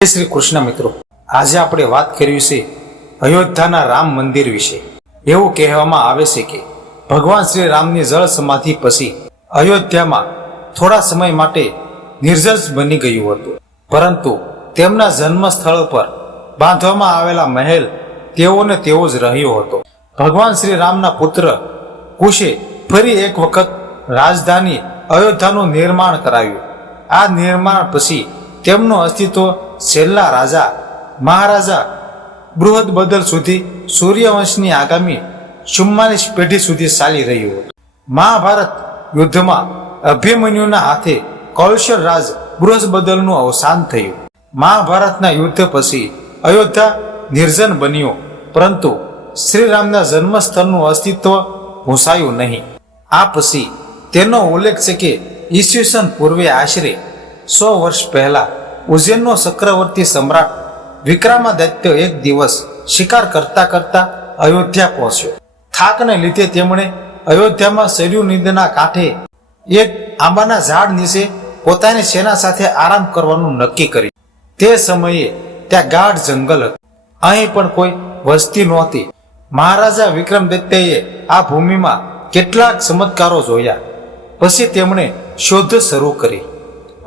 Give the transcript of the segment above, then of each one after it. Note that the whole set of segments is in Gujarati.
જય શ્રી કૃષ્ણ મિત્રો, આજે આપણે વાત કરવી છે અયોધ્યાના રામ મંદિર વિશે। એવું કહેવામાં આવે છે કે ભગવાન શ્રી રામની જળ સમાધિ પછી અયોધ્યામાં થોડા સમય માટે નિર્જન બની ગયું હતું, પરંતુ તેમના જન્મ સ્થળ પર બાંધવામાં આવેલા મહેલ તેઓને તેવો જ રહ્યો હતો। ભગવાન શ્રી રામના પુત્ર કુશે ફરી એક વખત રાજધાની અયોધ્યાનું નિર્માણ કરાવ્યું। આ નિર્માણ પછી તેમનું અસ્તિત્વ છેલ્લા રાજા મહારાજા બૃહદબદલ સુધી સૂર્યવંશની આગામી 44 પેઢી સુધી ચાલી રહ્યું હતું। મહાભારત યુદ્ધમાં અભિમન્યુના હાથે કૌશલ રાજ બૃહદબદલનું અવસાન થયું। મહાભારતના યુદ્ધ પછી અયોધ્યા નિર્જન બન્યું, પરંતુ શ્રીરામના જન્મસ્થળનું અસ્તિત્વ ભૂંસાયું નહીં। આ પછી તેનો ઉલ્લેખ છે કે ઈસવીસન પૂર્વે આશરે 100 વર્ષ પહેલા ઉજ્જૈનનો ચક્રવર્તી સમ્રાટ વિક્રમાદિત્ય એક દિવસ શિકાર કરતા કરતા અયોધ્યા પહોંચ્યો। થાકને લીધે તેમણે અયોધ્યામાં સરયુ નદીના કાંઠે એક આંબાના ઝાડ નીચે પોતાની સેના સાથે આરામ કરવાનું નક્કી કર્યું। તે સમયે ત્યાં ગાઢ જંગલ હતું, અહીં પણ કોઈ વસ્તી નહોતી। મહારાજા વિક્રમાદિત્યએ આ ભૂમિમાં કેટલાક ચમત્કારો જોયા, પછી તેમણે શોધ શરૂ કરી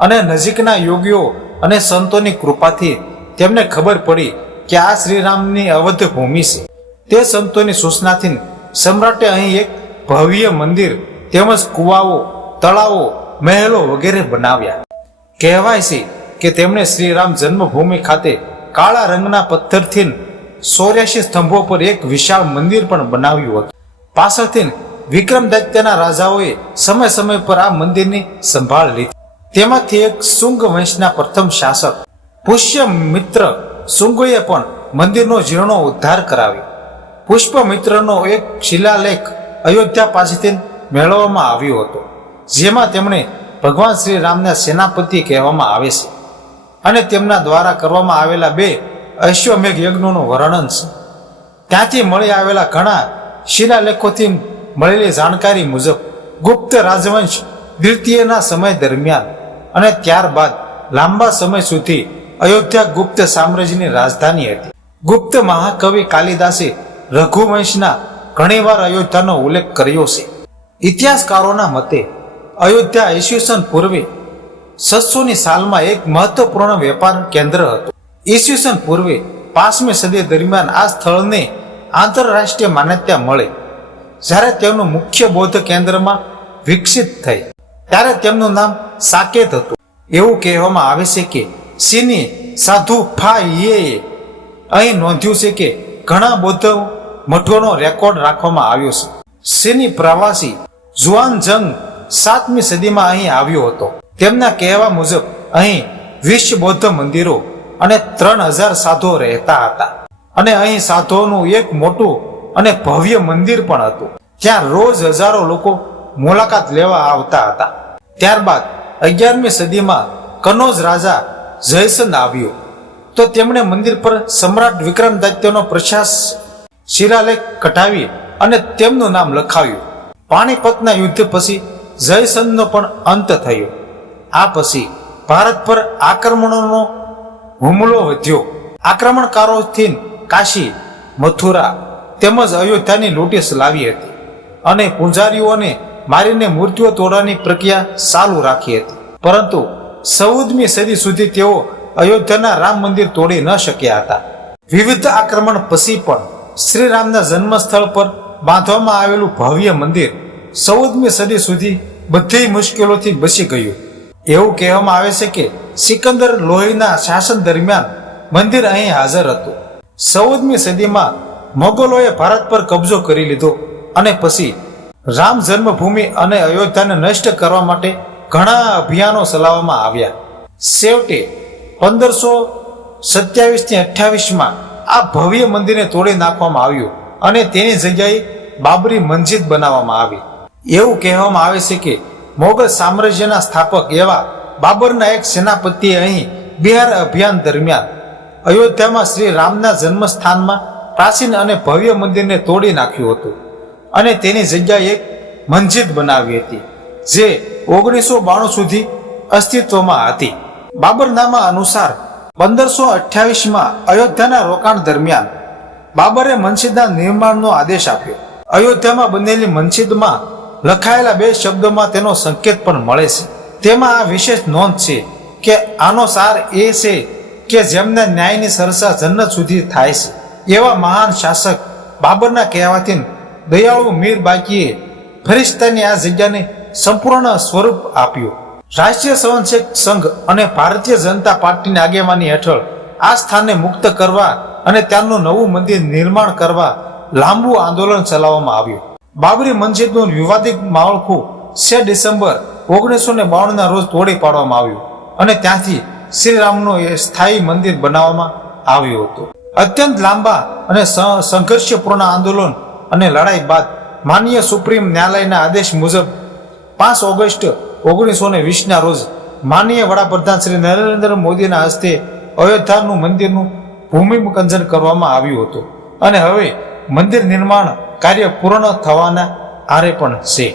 અને નજીકના યોગીઓ અને સંતોની કૃપાથી તેમને ખબર પડી કે આ શ્રીરામની અવધ ભૂમિ છે। તે સંતોની સૂચનાથી સમ્રાટે અહીં એક ભવ્ય મંદિર તેમજ કુવાઓ, તળાવો, મહેલો વગેરે બનાવ્યા। કહેવાય છે કે તેમણે શ્રીરામ જન્મભૂમિ ખાતે કાળા રંગના પથ્થરથી 84 સ્તંભો પર એક વિશાળ મંદિર પણ બનાવ્યું હતું। પાછળથી વિક્રમાદિત્યના રાજાઓએ સમય સમય પર આ મંદિરની સંભાળ લીધી। તેમાંથી એક શુંગ વંશના પ્રથમ શાસક પુષ્યમિત્ર શુંગોએ પણ મંદિરનો જીર્ણો ઉદ્ધાર કરાવ્યો। પુષ્પમિત્રનો એક શિલાલેખ અયોધ્યા પાસેથી મેળવવામાં આવ્યો હતો, જેમાં તેમણે ભગવાન શ્રી રામના સેનાપતિ કહેવામાં આવે છે અને તેમના દ્વારા કરવામાં આવેલા 2 અશ્વમેઘ યજ્ઞોનું વર્ણન છે। ત્યાંથી મળી આવેલા ઘણા શિલાલેખોથી મળેલી જાણકારી મુજબ ગુપ્ત રાજવંશ દ્વિતીયના સમય દરમિયાન અને ત્યારબાદ લાંબા સમય સુધી અયોધ્યા ગુપ્ત સામ્રાજ્યની રાજધાની હતી। ગુપ્ત મહાકવિ કાલિદાસે રઘુવંશના ઘણીવાર અયોધ્યાનો ઉલ્લેખ કર્યો છે। ઇતિહાસકારોના મતે અયોધ્યા ઈસવીસન પૂર્વે 600ની સાલમાં એક મહત્વપૂર્ણ વેપાર કેન્દ્ર હતું। ઈસવીસન પૂર્વે 5મી સદી દરમિયાન આ સ્થળને આંતરરાષ્ટ્રીય માન્યતા મળી। જ્યારે તેમનું મુખ્ય બૌદ્ધ કેન્દ્રમાં વિકસિત થઈ ત્યારે તેમનું નામ સાકેત હતું। એવું કહેવામાં આવે છે કે ચીની સાધુ ફા યે અહીં નોંધ્યું છે કે ઘણા બૌદ્ધ મઠોનો રેકોર્ડ રાખવામાં આવ્યો છે। ચીની પ્રવાસી જુઆનઝંગ 7મી સદીમાં અહીં આવ્યો હતો। તેમના કહેવા મુજબ અહીં 20 બૌદ્ધ મંદિરો અને 3000 સાધુઓ રહેતા હતા, અને અહીં સાધુઓનું એક મોટું અને ભવ્ય મંદિર પણ હતું। ત્યાં રોજ હજારો લોકો મુલાકાત લેવા આવતા હતા। ત્યારબાદ 11મી સદીમાં કનોજ રાજા જયસંદ આવ્યો, તો તેમણે મંદિર પર સમ્રાટ વિક્રમાદિત્યનો પ્રશાસ શિલાલેખ કઢાવી અને તેમનું નામ લખાવ્યું। પાણીપતના યુદ્ધ પછી જયસંદનો પણ અંત થયો। આ પછી ભારત પર આક્રમણોનો હુમલો વધ્યો। આક્રમણકારોથી કાશી, મથુરા તેમજ અયોધ્યાની લૂંટી ચલાવી હતી અને પૂજારીઓને મારીને મૂર્તિઓ તોડવાની પ્રક્રિયા ચાલુ રાખી હતી, પરંતુ 14મી સદી સુધી તેઓ અયોધ્યાના રામ મંદિર તોડી ન શક્યા હતા। વિવિધ આક્રમણ પછી પણ શ્રીરામના જન્મસ્થળ પર બાંધવામાં આવેલું ભવ્ય મંદિર 14મી સદી સુધી બધી મુશ્કેલોથી બચી ગયું। એવું કહેવામાં આવે છે કે સિકંદર લોહીના શાસન દરમિયાન મંદિર અહીં હાજર હતું। 14મી સદીમાં મોગલોએ ભારત પર કબજો કરી લીધો અને પછી રામ જન્મભૂમિ અને અયોધ્યાને નષ્ટ કરવા માટે ઘણા અભિયાનો ચલાવવામાં આવ્યા। છેવટે 1527થી 28માં આ ભવ્ય મંદિરને તોડી નાખવામાં આવ્યું અને તેની જગ્યાએ બાબરી મસ્જિદ બનાવવામાં આવી। એવું કહેવામાં આવે છે કે મોગલ સામ્રાજ્યના સ્થાપક એવા બાબરના એક સેનાપતિએ અહીં બિહાર અભિયાન દરમિયાન અયોધ્યામાં શ્રી રામના જન્મસ્થાનમાં પ્રાચીન અને ભવ્ય મંદિરને તોડી નાખ્યું હતું અને તેની જગ્યાએ એક મસ્જિદ બનાવી હતી, જે 1992 સુધી અસ્તિત્વમાં હતી। બાબરનામા અનુસાર 1528માં અયોધ્યાના રોકાણ દરમિયાન બાબરે મસ્જિદના નિર્માણનો આદેશ આપ્યો. અયોધ્યામાં બનેલી મસ્જિદમાં લખાયેલા 2 શબ્દોમાં તેનો સંકેત પણ મળે છે. તેમાં આ વિશેષ નોંધ છે કે આનો સાર એ છે કે જેમને ન્યાયની સરસા જન્નત સુધી થાય છે એવા મહાન શાસક બાબરના કહેવાથી દયાળુ મીર બાકીએ ફરિશ્તાની આ જગ્યાને સંપૂર્ણ સ્વરૂપ આપ્યું. રાષ્ટ્રીય સ્વયંસેવક સંઘ અને ભારતીય જનતા પાર્ટીની આગેવાની હેઠળ આ સ્થાનને મુક્ત કરવા અને ત્યાંનું નવું મંદિર નિર્માણ કરવા લાંબુ આંદોલન ચલાવવામાં આવ્યું. બાબરી મસ્જિદનું વિવાદિત માળખું 6 ડિસેમ્બર 1952ના રોજ તોડી પાડવામાં આવ્યું અને ત્યાંથી શ્રીરામનું એ સ્થાયી મંદિર બનાવવામાં આવ્યું હતું. અત્યંત લાંબા અને સંઘર્ષપૂર્ણ આંદોલન અને લડાઈ બાદ માનનીય સુપ્રીમ ન્યાયાલયના આદેશ મુજબ 5 ઓગસ્ટ 1920ના રોજ માનનીય વડાપ્રધાન શ્રી નરેન્દ્ર મોદીના હસ્તે અયોધ્યાનું મંદિરનું ભૂમિપૂજન કરવામાં આવ્યું હતું અને હવે મંદિર નિર્માણ કાર્ય પૂર્ણ થવાના આરે પણ છે.